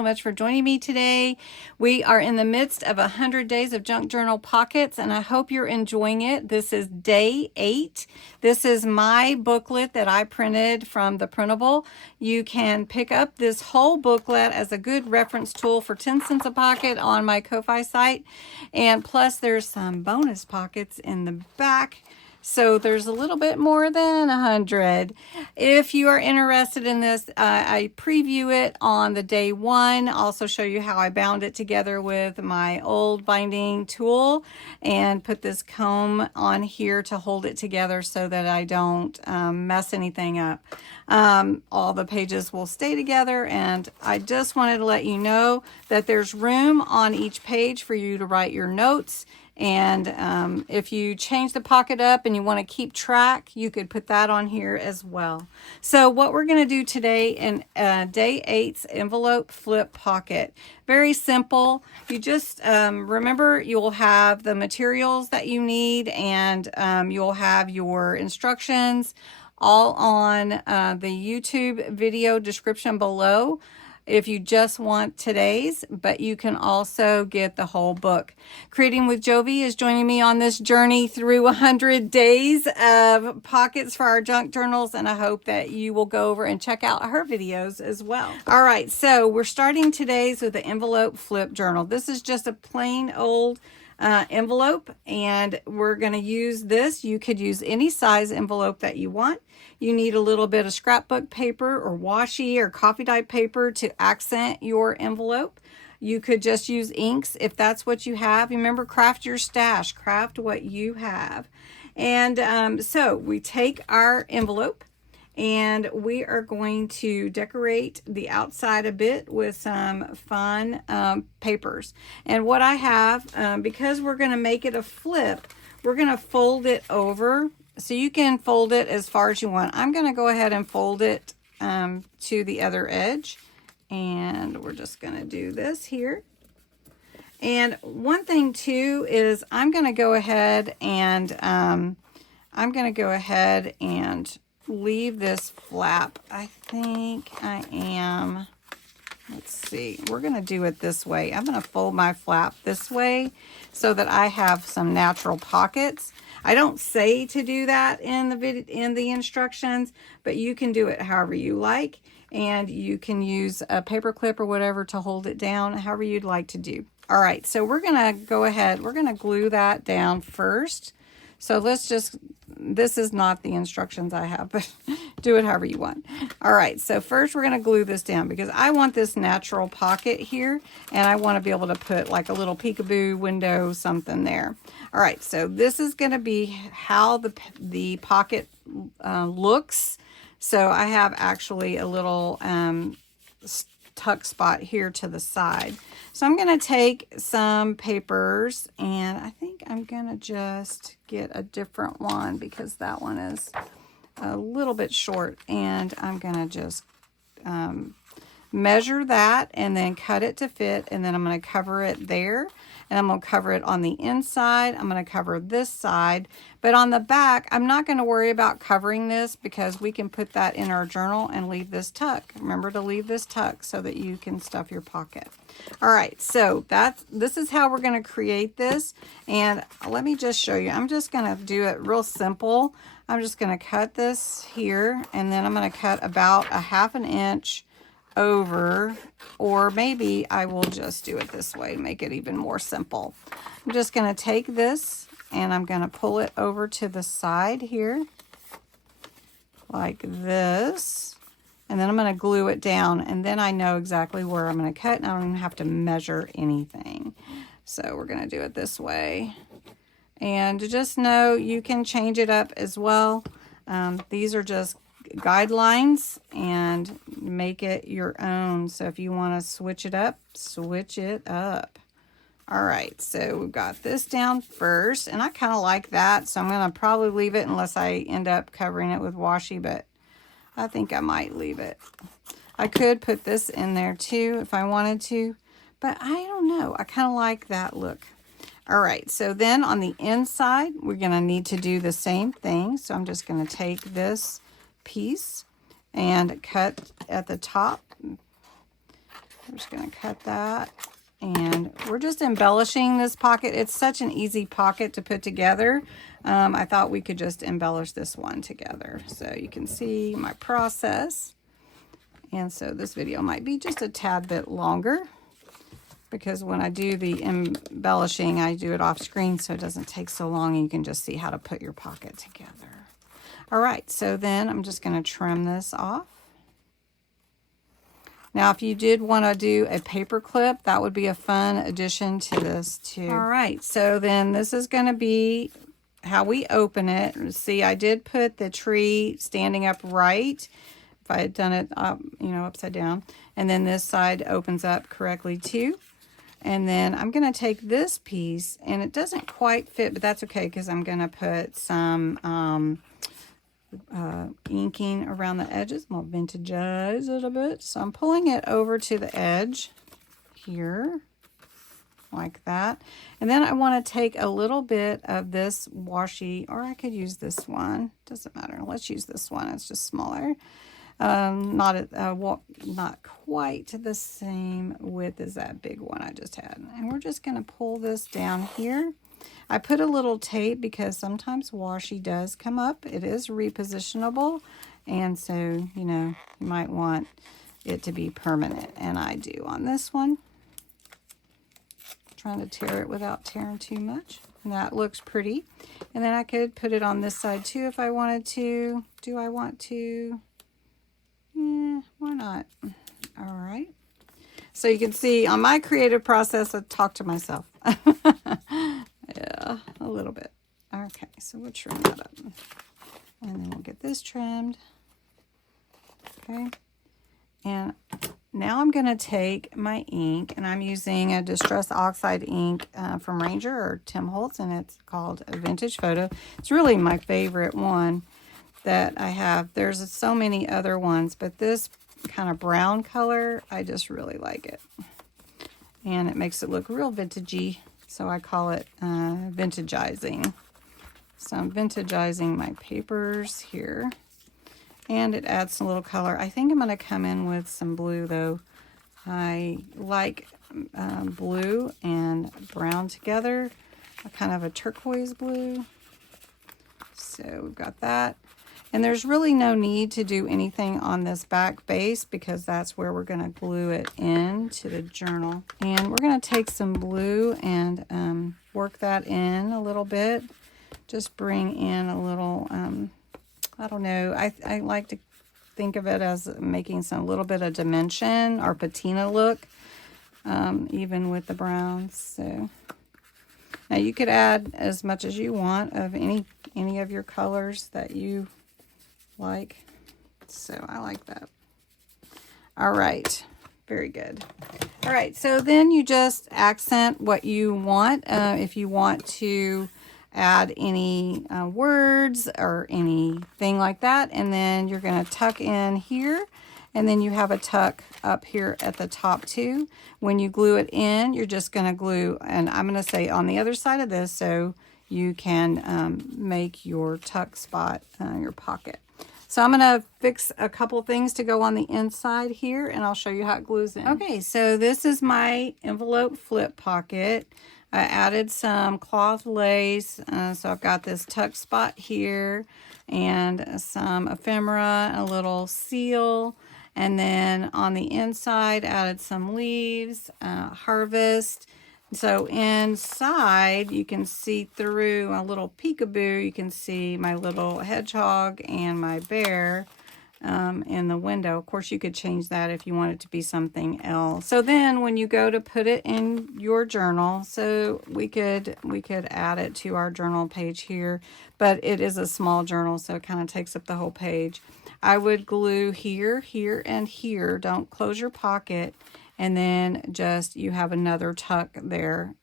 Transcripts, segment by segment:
so much for joining me today. We are in the midst of 100 days of junk journal pockets, and I hope you're enjoying it. This is day 8. This is my booklet that I printed from the printable. You can pick up this whole booklet as a good reference tool for 10 cents a pocket on my Ko-Fi site. And plus there's some bonus pockets in the back. So there's a little bit more than 100. If you are interested in this, I preview it on the day 1. Also show you how I bound it together with my old binding tool and put this comb on here to hold it together so that I don't mess anything up. All the pages will stay together, and I just wanted to let you know that there's room on each page for you to write your notes. And if you change the pocket up and you want to keep track, you could put that on here as well. So what we're going to do today in day 8's envelope flip pocket. Very simple. You just remember you'll have the materials that you need, and you'll have your instructions all on the YouTube video description below if you just want today's, but you can also get the whole book. Creating with Jovi is joining me on this journey through 100 days of pockets for our junk journals, and I hope that you will go over and check out her videos as well. All right, so we're starting today's with the envelope flip journal. This is just a plain old envelope, and we're going to use this. You could use any size envelope that you want. You need a little bit of scrapbook paper or washi or coffee dye paper to accent your envelope. You could just use inks if that's what you have. Remember, craft your stash, craft what you have. And so we take our envelope and we are going to decorate the outside a bit with some fun papers. And what I have, because we're going to make it a flip, we're going to fold it over. So you can fold it as far as you want. I'm going to go ahead and fold it to the other edge. And we're just going to do this here. And one thing too is I'm going to go ahead and leave this flap. I think I am. Let's see. We're going to do it this way. I'm going to fold my flap this way so that I have some natural pockets. I don't say to do that in the instructions, but you can do it however you like, and you can use a paper clip or whatever to hold it down, however you'd like to do. All right, so we're going to go ahead. We're going to glue that down first. So let's just, this is not the instructions I have, but do it however you want. All right, so first we're going to glue this down because I want this natural pocket here, and I want to be able to put like a little peekaboo window something there. All right, so this is going to be how the pocket looks. So I have actually a little tuck spot here to the side. So I'm going to take some papers, and I think I'm going to just get a different one because that one is a little bit short, and I'm going to just measure that and then cut it to fit, and then I'm going to cover it there, and I'm going to cover it on the inside. I'm going to cover this side, but on the back I'm not going to worry about covering this because we can put that in our journal and leave this tuck. Remember to leave this tuck so that you can stuff your pocket. All right, so this is how we're going to create this, and let me just show you. I'm just going to do it real simple. I'm just going to cut this here, and then I'm going to cut about a 1/2 inch over, or maybe I will just do it this way to make it even more simple. I'm just going to take this and I'm going to pull it over to the side here like this, and then I'm going to glue it down, and then I know exactly where I'm going to cut, and I don't even have to measure anything. So we're going to do it this way, and just know you can change it up as well. These are just guidelines, and make it your own. So if you want to switch it up, switch it up. All right, so we've got this down first, and I kind of like that, so I'm going to probably leave it unless I end up covering it with washi, but I think I might leave it. I could put this in there too if I wanted to, but I don't know. I kind of like that look. All right, so then on the inside, we're going to need to do the same thing. So I'm just going to take this piece and cut at the top we're just going to cut that. And we're just embellishing this pocket. It's such an easy pocket to put together. I thought we could just embellish this one together. So you can see my process. And so this video might be just a tad bit longer, because when I do the embellishing, I do it off screen so it doesn't take so long, and you can just see how to put your pocket together. All right, so then I'm just going to trim this off. Now, if you did want to do a paper clip, that would be a fun addition to this too. All right, so then this is going to be how we open it. See, I did put the tree standing upright. If I had done it upside down. And then this side opens up correctly too. And then I'm going to take this piece, and it doesn't quite fit, but that's okay, because I'm going to put some inking around the edges. I'm going to vintagize a little bit. So I'm pulling it over to the edge here, like that. And then I want to take a little bit of this washi, or I could use this one. Doesn't matter. Let's use this one. It's just smaller. Not quite the same width as that big one I just had. And we're just going to pull this down here. I put a little tape because sometimes washi does come up. It is repositionable, and so, you might want it to be permanent, and I do on this one. Trying to tear it without tearing too much. And that looks pretty. And then I could put it on this side too if I wanted to. Do I want to? Yeah, why not? All right. So you can see on my creative process, I talk to myself. Yeah, a little bit. Okay, so we'll trim that up. And then we'll get this trimmed. Okay. And now I'm going to take my ink, and I'm using a Distress Oxide ink from Ranger or Tim Holtz, and it's called a Vintage Photo. It's really my favorite one that I have. There's so many other ones, but this kind of brown color, I just really like it. And it makes it look real vintagey, so I call it vintagizing. So I'm vintagizing my papers here, and it adds some little color. I think I'm going to come in with some blue, though. I like blue and brown together, kind of a turquoise blue. So we've got that. And there's really no need to do anything on this back base, because that's where we're going to glue it into the journal. And we're going to take some blue and work that in a little bit. Just bring in a little, I don't know, I like to think of it as making a little bit of dimension or patina look, even with the browns. So now you could add as much as you want of any of your colors that you like. So I like that. All right, very good. All right, so then you just accent what you want. If you want to add any words or anything like that, and then you're going to tuck in here, and then you have a tuck up here at the top too. When you glue it in, you're just going to glue, and I'm going to say on the other side of this, so you can make your tuck spot, your pocket. So I'm going to fix a couple things to go on the inside here, and I'll show you how it glues in. Okay, so this is my envelope flip pocket. I added some cloth lace, so I've got this tuck spot here, and some ephemera, a little seal, and then on the inside added some leaves, harvest. So inside you can see through a little peekaboo. You can see my little hedgehog and my bear in the window. Of course, you could change that if you want it to be something else. So then when you go to put it in your journal, so we could add it to our journal page here, but it is a small journal, so it kind of takes up the whole page. I would glue here, here, and here. Don't close your pocket. And then just you have another tuck there,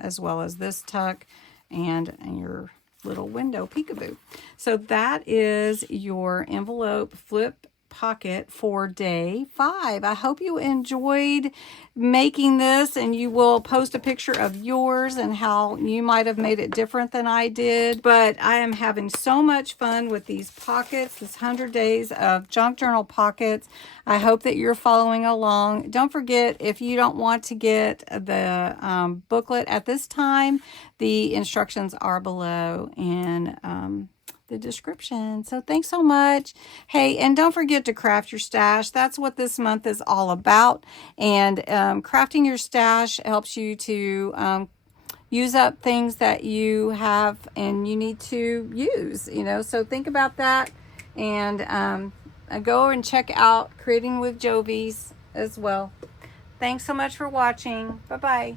as well as this tuck and your little window peekaboo. So that is your envelope flip pocket for day 5. I hope you enjoyed making this, and you will post a picture of yours and how you might have made it different than I did. But I am having so much fun with these pockets, this 100 days of junk journal pockets. I hope that you're following along. Don't forget, if you don't want to get the booklet at this time, the instructions are below in the description. So thanks so much. Hey, and don't forget to craft your stash. That's what this month is all about. And crafting your stash helps you to use up things that you have and you need to use, you know. So think about that, and go and check out Creating with Jovies as well. Thanks so much for watching. Bye-bye.